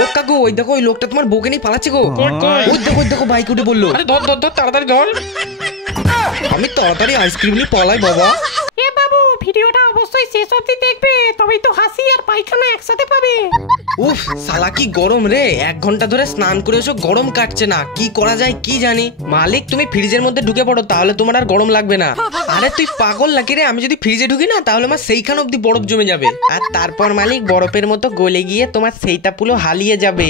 ও কাকু ওই দেখো ওই লোকটা তোমার বউকে নিয়ে পালাচ্ছে গো। ওই দেখো বাইক উঠে বললো। আরে ধর ধর ধর তাড়াতাড়ি ধর। আমি তাড়াতাড়ি আইসক্রিম নিয়ে পলাই বাবা। এ বাবু ভিডিওটা অবশ্যই শেষ অবধি দেখবে, তবেই তো হাসি আর পায়খানা একসাথে পাবে। উফ শালা কি গরম রে, 1 ঘন্টা ধরে স্নান করে এসো গরম কাটছে না, কি করা যায় কি জানি। মালিক তুমি ফ্রিজের মধ্যে ঢুকে পড়ো, তাহলে তোমার আর গরম লাগবে না। আরে তুই পাগল নাকি রে, আমি যদি ফ্রিজে ঢুকি না তাহলে আমার সেইখান অব্দি বরফ জমে যাবে, আর তারপর মালিক বরফের মতো গলে গিয়ে তোমার সেইটা পুরো হালিয়ে যাবে।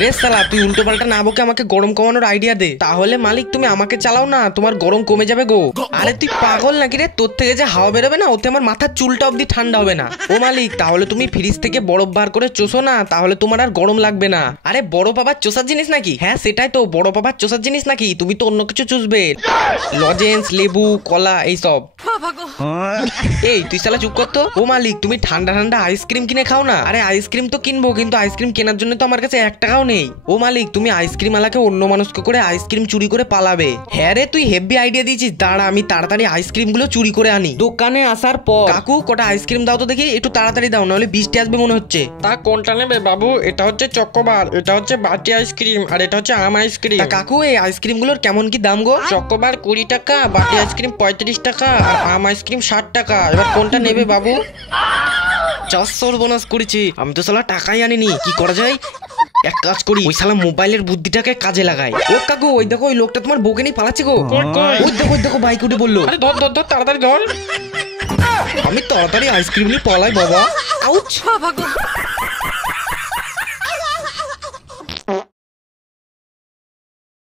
রে শালা তুই উল্টো পাল্টা না বকে আমাকে গরম কমানোর আইডিয়া দে, তাহলে মালিক তুমি আমাকে চালাও না, তোমার গরম কমে যাবে গো। আরে তুই পাগল নাকি রে, তোর থেকে যে হাওয়া বেরোবে না ওতে আমার মাথার চুলটা অব্দি ঠান্ডা হবে না। ও মালিক তাহলে তুমি ফ্রিজ থেকে বরফ বার করে চোষো না, তাহলে তোমার আর গরম লাগবে না। আরে বরফ আবার চোষার জিনিস নাকি? হ্যাঁ সেটাই তো, বরফ আবার চোষার জিনিস নাকি? তুমি তো অন্য কিছু চুষবে, লজেন্স লেবু কলা এইসব। এই তুই শালা চুপ কর তো। ও মালিক তুমি ঠান্ডা ঠান্ডা আইসক্রিম কিনে খাও না। আরে আইসক্রিম তো কিনবো, কিন্তু আইসক্রিম কেনার জন্য তো আমার কাছে 1 টাকাও নেই। ও মালিক তুমি আইসক্রিম আলাকে অন্য মানুষকে করে আইসক্রিম চুরি করে পালাবে। হ্যাঁ রে তুই হেভি আইডিয়া দিয়েছিস, দাঁড়া আমি তাড়াতাড়ি আইসক্রিম গুলো চুরি করে আনি। দোকানে আসার পর কাকু কটা আইসক্রিম দাও তো দেখি, একটু তাড়াতাড়ি দাও নাহলে বৃষ্টি আসবে মনে হচ্ছে। তা কোনটা নেবে বাবু? এটা হচ্ছে চকোবার, এটা হচ্ছে বাটি আইসক্রিম, আর এটা হচ্ছে আম আইসক্রিম। কাকু এই আইসক্রিম গুলোর কেমন কি দাম গো? চকোবার 20 টাকা, বাটি আইসক্রিম 35 টাকা, আর আম আইসক্রিম 60 টাকা। এবার কোনটা নেবে বাবু? 400 বোনাস করেছি, আমি তো শালা টাকাই আনিনি, কি করা যায়? এক কাজ করি, ওই শালা মোবাইলের বুদ্ধিটাকে কাজে লাগাই। ও কাকু ওই দেখো ওই লোকটা তোমার বউকে নিয়ে পালাচ্ছে গো। ওই দেখো বাইক উঠে বললো। আরে ধর ধর ধর তাড়াতাড়ি ধর। আমি তাড়াতাড়ি আইসক্রিম নিয়ে পলাই বাবা। আউচ।